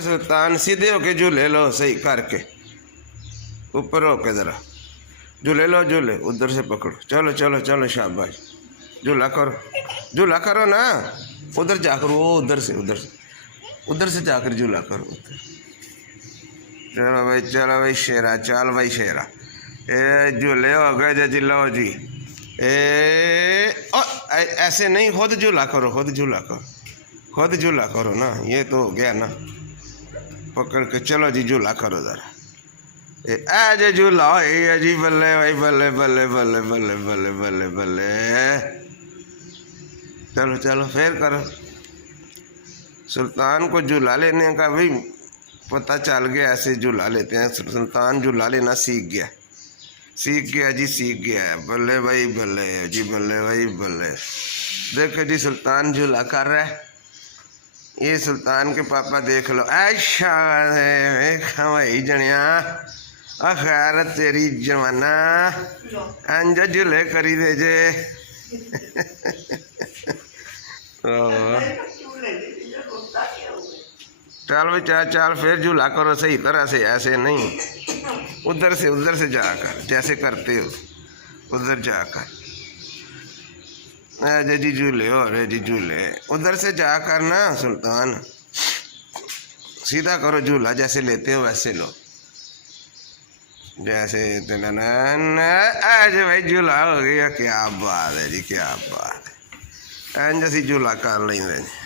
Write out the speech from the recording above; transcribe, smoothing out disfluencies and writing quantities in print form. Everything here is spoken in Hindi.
सुल्तान सीधे होके झूले लो सही करके, ऊपर होके जरा झूले लो, झूले उधर से पकड़ो। चलो चलो चलो शाबाश, झूला करो, झूला करो ना, उधर जाकर वो उधर से जाकर झूला करो उधर। चलो भाई शेरा, चल भाई शेरा। ए झूले हो गए जी, लो जी। ऐसे नहीं, खुद झूला करो, खुद झूला करो, खुद झूला करो ना, ये तो हो गया ना। पकड़ के चलो जी, झूला करो जरा। आज झूला है जी, बल्ले भाई बल्ले बल्ले बल्ले बल्ले बल्ले बल्ले बल्ले। चलो चलो फिर करो। सुल्तान को झूला लेने का भी पता चल गया, ऐसे झूला लेते हैं। सुल्तान झूला लेना सीख गया, सीख गया जी, सीख गया। बल्ले भाई बल्ले जी, बल्ले भाई बल्ले। देखो जी सुल्तान झूला कर रहा है, ये सुल्तान के पापा देख लो। ऐशा भाई जनिया खैर तेरी जमाना अंज झूले करी दे जे। चल भाई चल चल फिर झूला करो सही तरह से, ऐसे नहीं, उधर से जाकर जैसे करते हो उधर जाकर। अरे जी झूले हो रहे जी, झूले उधर से जाकर ना सुल्तान, सीधा करो झूला, जैसे लेते हो वैसे लो, जैसे। आज भाई झूला हो गया, क्या बात है जी, क्या बात है। इंज असी झूला कर लेंगे जी।